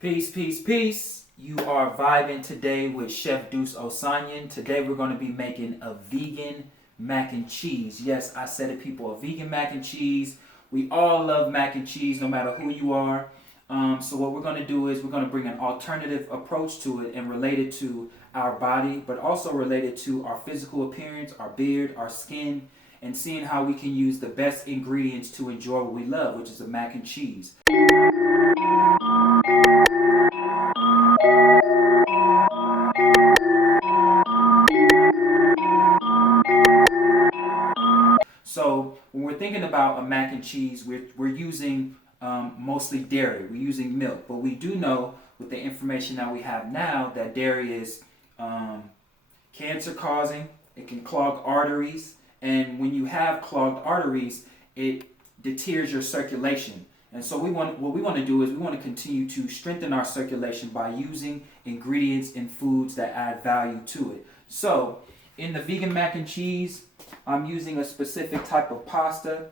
Peace, peace, peace. You are vibing today with Chef Duece Osanyin. Today we're going to be making a vegan mac and cheese. Yes, I said it, people, a vegan mac and cheese. We all love mac and cheese no matter who you are. So what we're going to do is we're going to bring an alternative approach to it and relate it to our body, but also related to our physical appearance, our beard, our skin, and seeing how we can use the best ingredients to enjoy what we love, which is the mac and cheese. So when we're thinking about a mac and cheese, we're using mostly dairy. We're using milk, but we do know with the information that we have now that dairy is cancer causing. It can clog arteries, and when you have clogged arteries, it deters your circulation. And so what we want to do is we want to continue to strengthen our circulation by using ingredients in foods that add value to it. So in the vegan mac and cheese, I'm using a specific type of pasta.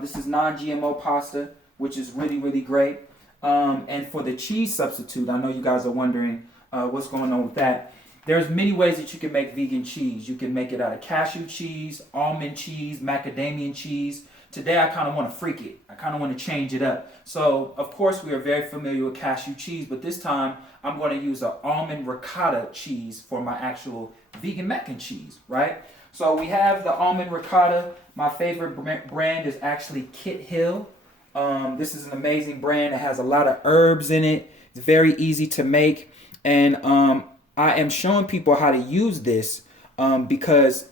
This is non-GMO pasta, which is really, really great. And for the cheese substitute, I know you guys are wondering what's going on with that. There's many ways that you can make vegan cheese. You can make it out of cashew cheese, almond cheese, macadamia cheese. Today I kind of want to freak it. I kind of want to change it up. So, of course, we are very familiar with cashew cheese, but this time I'm going to use an almond ricotta cheese for my actual vegan mac and cheese, right? So we have the almond ricotta. My favorite brand is actually Kit Hill. This is an amazing brand. It has a lot of herbs in it. It's very easy to make. And I am showing people how to use this because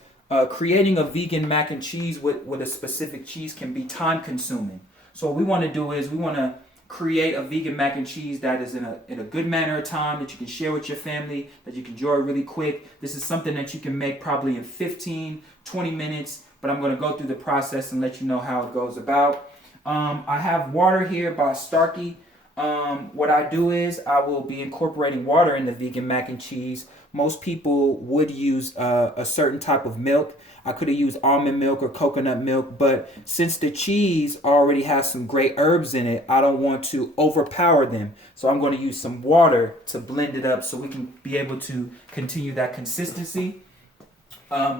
creating a vegan mac and cheese with a specific cheese can be time consuming. So what we want to do is we want to create a vegan mac and cheese that is in a good manner of time, that you can share with your family, that you can enjoy really quick. This is something that you can make probably in 15, 20 minutes, but I'm going to go through the process and let you know how it goes about. I have water here by Starkey. What I do is I will be incorporating water in the vegan mac and cheese. Most people would use a certain type of milk. I could have used almond milk or coconut milk, but since the cheese already has some great herbs in it, I don't want to overpower them. So I'm going to use some water to blend it up so we can be able to continue that consistency.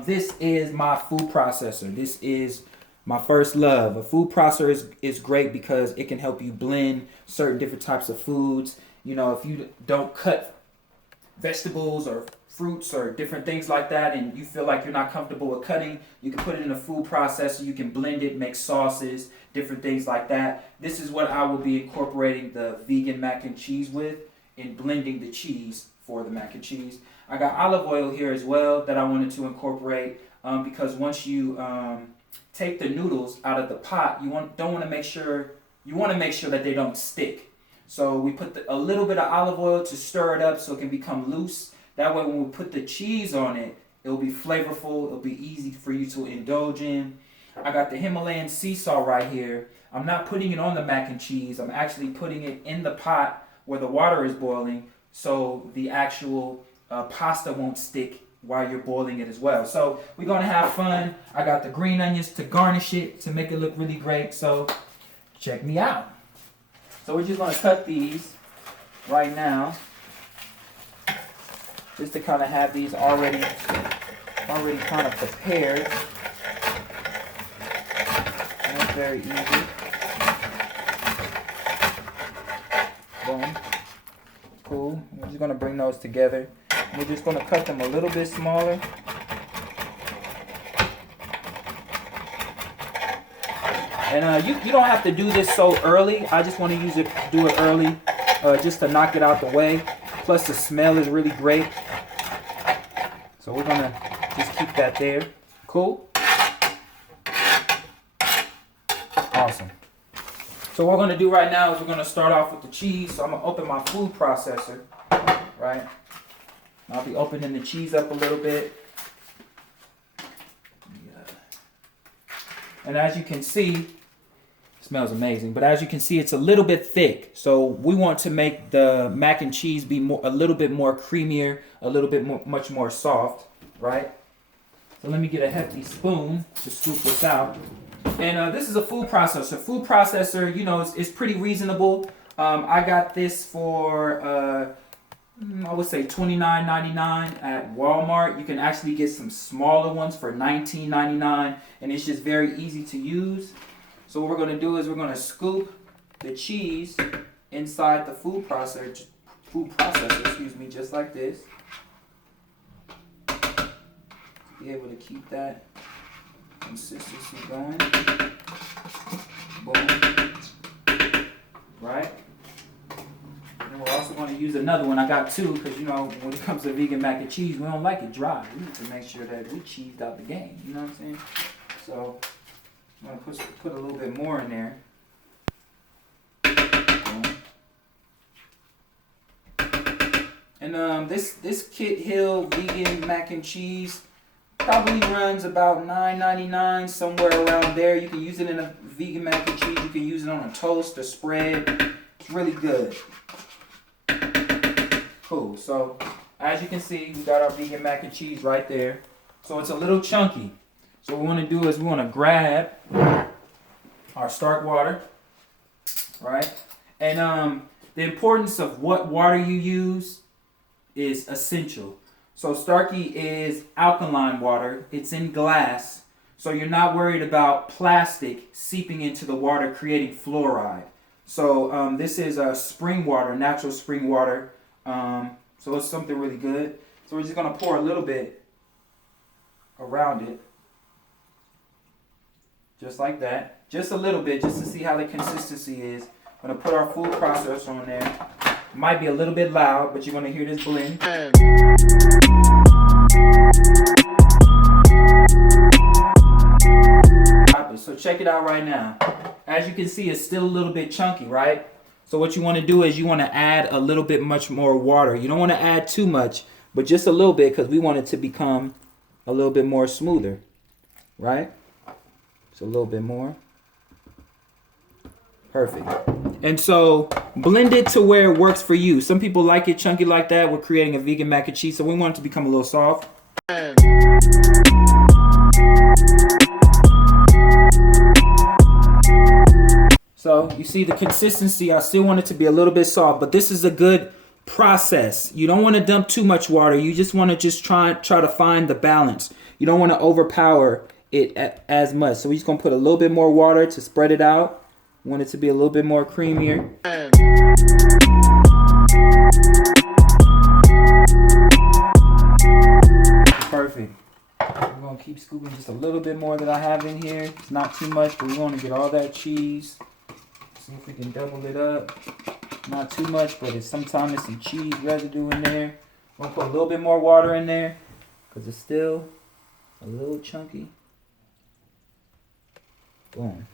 This is my food processor. This is my first love. A food processor is great because it can help you blend certain different types of foods. You know, if you don't cut vegetables or fruits or different things like that and you feel like you're not comfortable with cutting, you can put it in a food processor. You can blend it, make sauces, different things like that. This is what I will be incorporating the vegan mac and cheese with, in blending the cheese for the mac and cheese. I got olive oil here as well that I wanted to incorporate because once you take the noodles out of the pot, you want to make sure that they don't stick. So we put a little bit of olive oil to stir it up so it can become loose. That way when we put the cheese on it, it'll be flavorful, it'll be easy for you to indulge in. I got the Himalayan sea salt right here. I'm not putting it on the mac and cheese. I'm actually putting it in the pot where the water is boiling so the actual pasta won't stick while you're boiling it as well. So we're going to have fun. I got the green onions to garnish it to make it look really great. So check me out. So we're just going to cut these right now, just to kind of have these already kind of prepared. And it's very easy. Boom. Cool. We're just going to bring those together. We're just going to cut them a little bit smaller. And you don't have to do this so early. I just want to do it early just to knock it out the way. Plus the smell is really great. So we're going to just keep that there. Cool? Awesome. So what we're going to do right now is we're going to start off with the cheese. So I'm going to open my food processor, right? I'll be opening the cheese up a little bit. And as you can see, it smells amazing. But as you can see, it's a little bit thick. So we want to make the mac and cheese be a little bit more creamier, a little bit much more soft, right? So let me get a hefty spoon to scoop this out. And this is a food processor. Food processor, you know, it's pretty reasonable. I got this for I would say $29.99 at Walmart. You can actually get some smaller ones for $19.99, and it's just very easy to use. So what we're going to do is we're going to scoop the cheese inside the food processor, just like this. Be able to keep that consistency going. Boom. Right? And we're also going to use another one. I got two because, you know, when it comes to vegan mac and cheese, we don't like it dry. We need to make sure that we cheesed out the game. You know what I'm saying? So I'm going to put a little bit more in there. And this Kit Hill vegan mac and cheese probably runs about $9.99, somewhere around there. You can use it in a vegan mac and cheese. You can use it on a toast, a spread. It's really good. Cool. So as you can see, we got our vegan mac and cheese right there. So it's a little chunky. So what we want to do is we want to grab our Stark water, right? And the importance of what water you use is essential. So Starkey is alkaline water. It's in glass. So you're not worried about plastic seeping into the water creating fluoride. So this is spring water, natural spring water. So it's something really good. So we're just going to pour a little bit around it. Just like that. Just a little bit, just to see how the consistency is. I'm going to put our food processor on there. It might be a little bit loud, but you're going to hear this blend. So check it out right now. As you can see, it's still a little bit chunky, right? So what you want to do is you want to add a little bit much more water. You don't want to add too much, but just a little bit because we want it to become a little bit more smoother, right? So a little bit more. Perfect. And so blend it to where it works for you. Some people like it chunky like that. We're creating a vegan mac and cheese, so we want it to become a little soft. So you see the consistency. I still want it to be a little bit soft, but this is a good process. You don't want to dump too much water. You just want to try to find the balance. You don't want to overpower it as much. So we're just going to put a little bit more water to spread it out. We want it to be a little bit more creamier. Perfect. We're going to keep scooping just a little bit more that I have in here. It's not too much, but we want to get all that cheese. See if we can double it up. Not too much, but sometimes there's some cheese residue in there. I'm going to put a little bit more water in there because it's still a little chunky. Boom.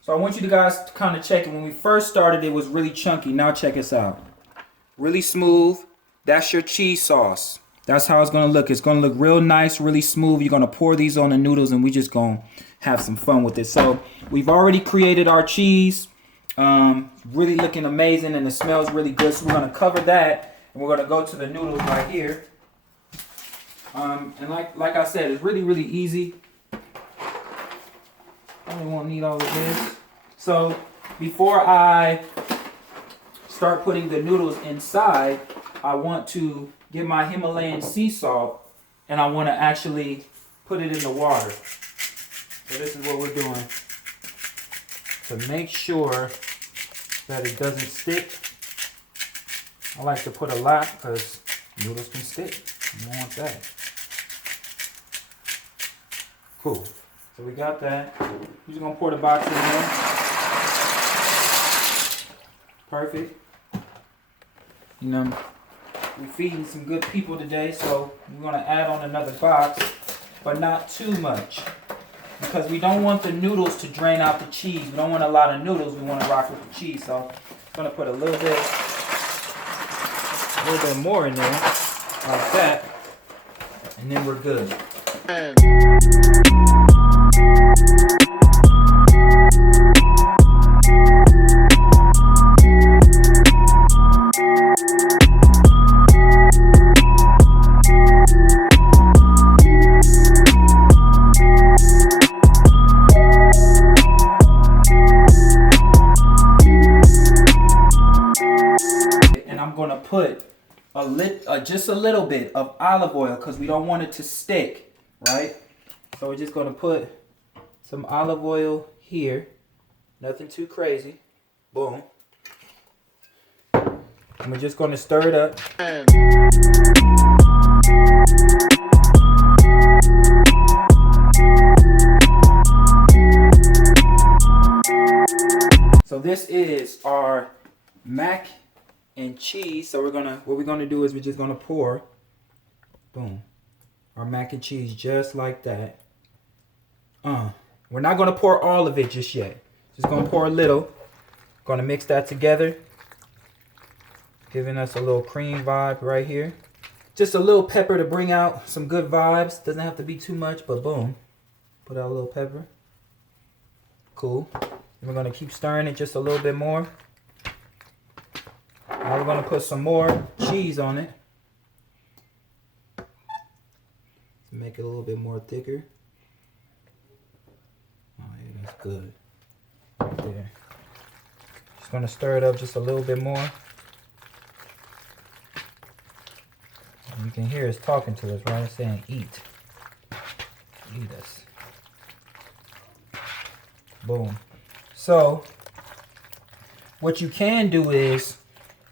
So I want you guys to kind of check it. When we first started, it was really chunky. Now check us out. Really smooth. That's your cheese sauce. That's how it's going to look. It's going to look real nice, really smooth. You're going to pour these on the noodles, and we just going to have some fun with it. So we've already created our cheese. Really looking amazing, and it smells really good. So we're going to cover that, and we're going to go to the noodles right here. And like I said, it's really, really easy. Probably won't need all of this. So before I start putting the noodles inside, I want to get my Himalayan sea salt, and I want to actually put it in the water. So this is what we're doing to make sure that it doesn't stick. I like to put a lot because noodles can stick. You don't want that. Cool. So we got that. We're just going to pour the box in there. Perfect. You know, we're feeding some good people today, so we're going to add on another box, but not too much. Because we don't want the noodles to drain out the cheese. We don't want a lot of noodles. We want to rock with the cheese. So I'm going to put a little bit more in there, like that, and then we're good. put just a little bit of olive oil because we don't want it to stick, right? So we're just going to put some olive oil here. Nothing too crazy. Boom. And we're just going to stir it up. So this is our mac and cheese. So what we're gonna do is we're just gonna pour, boom, our mac and cheese just like that. We're not gonna pour all of it just yet. Just gonna pour a little. Gonna mix that together, giving us a little cream vibe right here. Just a little pepper to bring out some good vibes. Doesn't have to be too much, but boom, put out a little pepper. Cool. We're going to keep stirring it just a little bit more. Now we're going to put some more cheese on it to make it a little bit more thicker. Oh yeah, that's good. Right there. Just going to stir it up just a little bit more. And you can hear it's talking to us, right? It's saying eat. Eat us. Boom. So, what you can do is,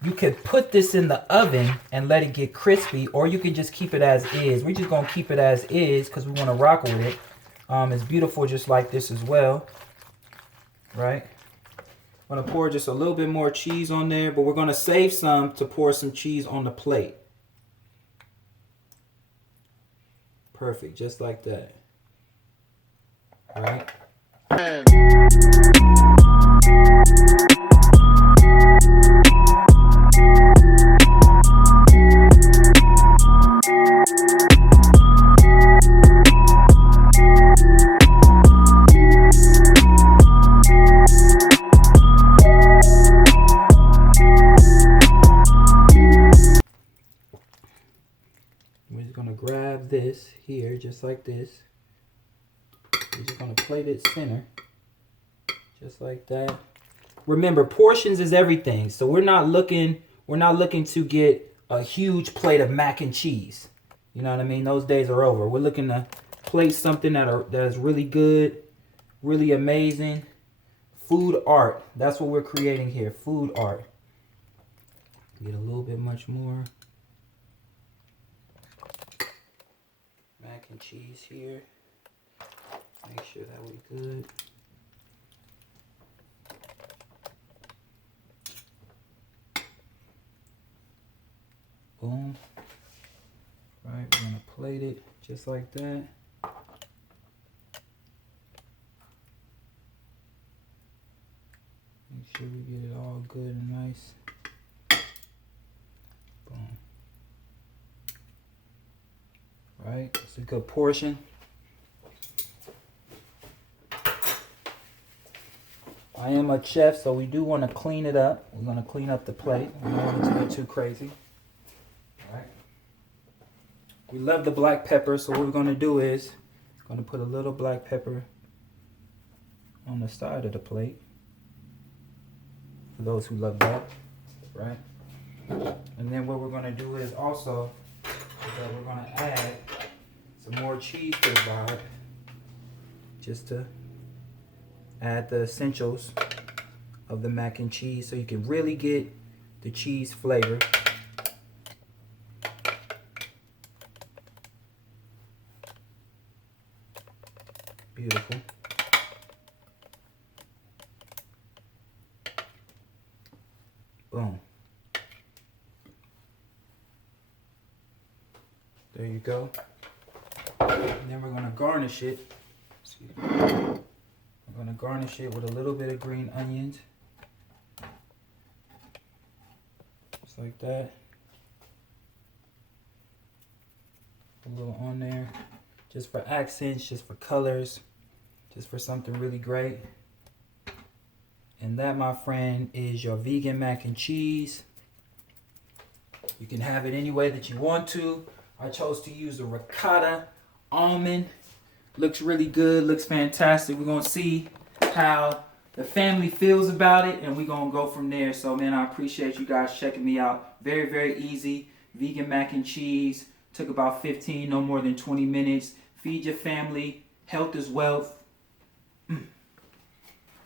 you could put this in the oven and let it get crispy, or you can just keep it as is. We're just going to keep it as is because we want to rock with it. It's beautiful just like this as well, right? I'm going to pour just a little bit more cheese on there, but we're going to save some to pour some cheese on the plate. Perfect, just like that. All right? We're just going to grab this here, just like this. We're just going to plate it center, just like that. Remember, portions is everything. So we're not looking to get a huge plate of mac and cheese. You know what I mean? Those days are over. We're looking to plate something that is really good, really amazing. Food art. That's what we're creating here. Food art. Get a little bit much more mac and cheese here. Make sure that we're good. Boom. Right, we're gonna plate it just like that. Make sure we get it all good and nice. Boom. Right, it's a good portion. I am a chef, so we do want to clean it up. We're going to clean up the plate. We don't want it to get too crazy. All right. We love the black pepper, so what we're going to do is going to put a little black pepper on the side of the plate. For those who love that, right? And then what we're going to do is also that we're going to add some more cheese to the vibe, just to add the essentials of the mac and cheese so you can really get the cheese flavor. Beautiful. Boom. There you go. And then we're going to garnish it. We're going to garnish it with a little bit of green onions. Just like that. A little on there. Just for accents, just for colors, just for something really great. And that, my friend, is your vegan mac and cheese. You can have it any way that you want to. I chose to use the ricotta almond. Looks really good, looks fantastic. We're going to see how the family feels about it, and we're going to go from there. So, man, I appreciate you guys checking me out. Very, very easy. Vegan mac and cheese. Took about 15, no more than 20 minutes. Feed your family. Health is wealth. I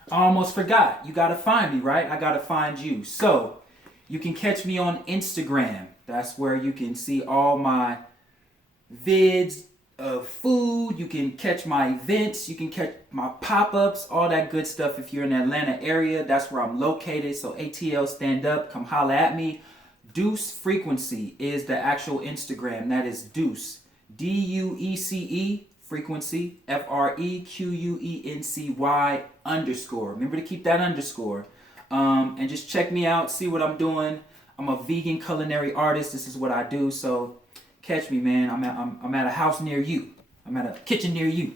almost forgot. You got to find me, right? I got to find you. So, you can catch me on Instagram. That's where you can see all my vids of food. You can catch my events. You can catch my pop-ups, all that good stuff. If you're in the Atlanta area, that's where I'm located. So ATL, stand up, come holla at me. Duece Frequency is the actual Instagram. That is Duece, Duece Frequency, FREQUENCY _. Remember to keep that underscore. And just check me out, see what I'm doing. I'm a vegan culinary artist. This is what I do. So catch me, man. I'm at a house near you. I'm at a kitchen near you.